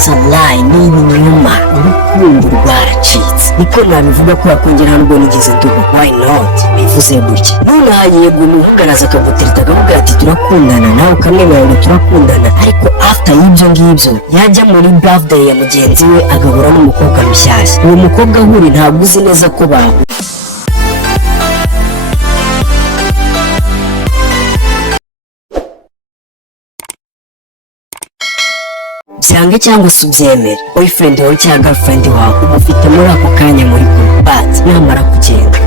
it's a lie, ni ibinyoma, urukundo rwaracitse. Niko nabivuga ko yakongera hano ubwo nigeze ndugu. Why not? Bivuze gutya. None yego umuhungu araza akagutereta akavuga ati turakundana, nawe ukamwemerera ngo turakundana, ariko after y'ibyo ngibyo yajya muri birthday ya mugenzi we agahura n'umukobwa mushyashya. Uwo mukobwa ahuri ntabwo uzi neza ko bahura. Byange cyangwa se ubyemere, boyfriend wawe cyangwa girlfriend wawe umufite muri ako kanya muri kumwe, but namara kugenda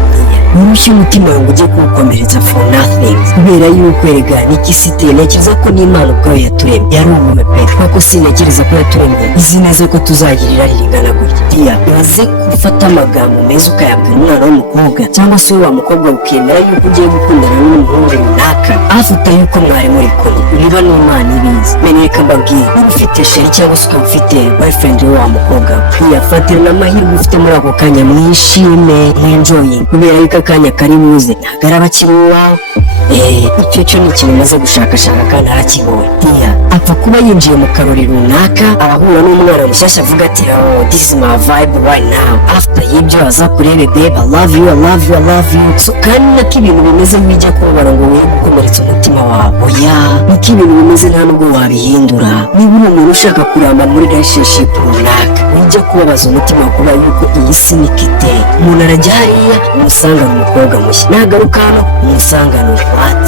urushye umutima wawe ujye kuwukomeretsa for nothing, kubera yuko erega n'ikisite ntekereza ko n'Imana ubwayo yaturemye yari umume pe, kuko sintekereza ko yaturemye izi neza ko tuzagirira ringana gutya. Diya ibaze gufata amagambo meza ukayabwira umwana w'umukobwa cyangwa se wa mukobwa ukemera yuko ugiye gukundana n'umuhungu runaka afite yuko mwari muri kumwe, niba n'Imana ibizi. Reka mbabwire, niba ufite sheri cyangwa se ukaba ufite boyfriend we wa mukobwa, yafatira n'amahirwe ufite muri ako kanya, mwishime mwenjoying, kubera yuko akanya kari buze ntabwo araba akiri uwawe. Icyo cyo ni ikintu umaze gushakashaka kandi arakibonye. Diya apfa kuba yinjiye mu karori runaka arahura n'umwana mushyashya avuga ati oh this is my vibe right now, after y'ibyo aza kurebe babe I love you, I love you, I love you. So kandi nako ibintu bimeze nk'ibijya kubabara ngo wowe gukomeretsa umutima wawe, oya niko ibintu bimeze nta nubwo wabihindura. Niba uri umuntu ushaka kuramba muri relationship runaka ujya kubabaza umutima kuba yuko iyi si niko iteye, umuntu arajya hariya umusangana umukobwa mushya, nagaruka hano umusangana what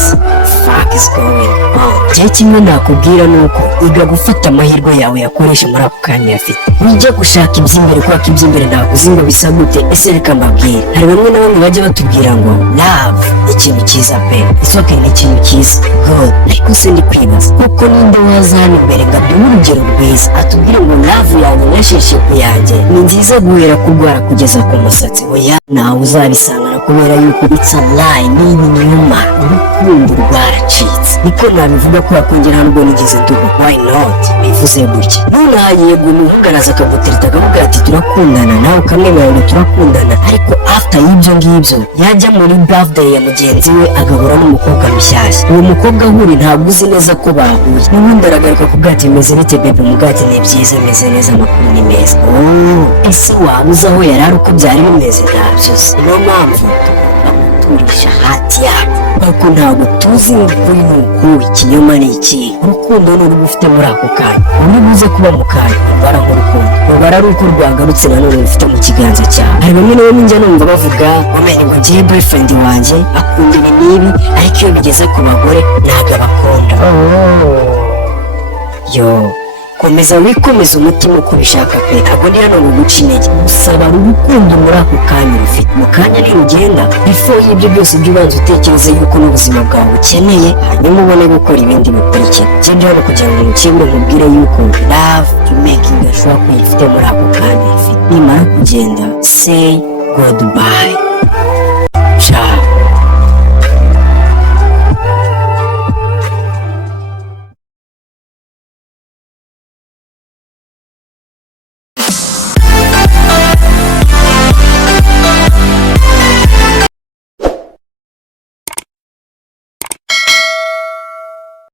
fuck is going on. Cyo kimwe nakubwira nuko iga gufata amahirwe yawe yakoresha muri ako kanya afite, ujya gushaka iby'imbere kubera ko iby'imbere ntabwo uzi ngo bisa gute. Ese reka mbabwire, hari bamwe na bamwe bajya batubwira ngo love ni ikintu cyiza pe, it's okay ni ikintu cyiza good, ariko se ndi kwibaza kuko ninde waza hano imbere ngo aduhe urugero rwiza atubwire ngo love yanjye relationship yanjye ni nziza guhera kurwara kugeza ku musatsi, oya ntawe uzabisangana kubera yuko it's a lie, ni ibinyoma, urukundo rwaracitse. Niko nabivuga ko yakongera hano ubwo nigeze ndugu. Why not? Bivuze gutya. None yego umuhungu araza akagutereta akavuga ati turakundana, nawe ukamwemerera ngo turakundana, ariko after y'ibyo ngibyo yajya muri birthday ya mugenzi we agahura n'umukobwa mushyashya. Uwo mukobwa ahuri ntabwo uzi neza ko bahuye, n'ubundi aragaruka kuvuga ati meze bite bebe, umubwira ati ni byiza meze neza, amakuru ni meza. Ese waba uzi aho yari ari uko byari bimeze? Ntabyo uzi. Niyo mpamvu tugomba guturisha hati yabo, kuko ntabwo tuzi ukuri n'ukuri, ikinyoma ni iki. Urukundo ni urugo ufite muri ako kanya, uri buze kuba mu kanya rubara nk'urukundo, rubara ari uko rwagarutse nanone rufite mu kiganza cyawe. Hari bamwe na bamwe njya numva bavuga wamenye ngo ngiye boyfriend wanjye akunda ibi n'ibi, ariko iyo bigeze ku bagore ntabwo abakunda. Yo komeza wikomeza umutima uko ubishaka pe, ntabwo ndi hano ngo guca intege, gusaba urukundo muri ako kanya ufite mu kanya nirugenda, before y'ibyo byose ujye ubanza utekereze yuko n'ubuzima bwawe bukeneye, hanyuma ubone gukora ibindi bikurikira. Njye ndi hano kugira ngo mukebure mubwire yuko love to making sure ko uyifite muri ako kanya ufite, nimara kugenda say goodbye.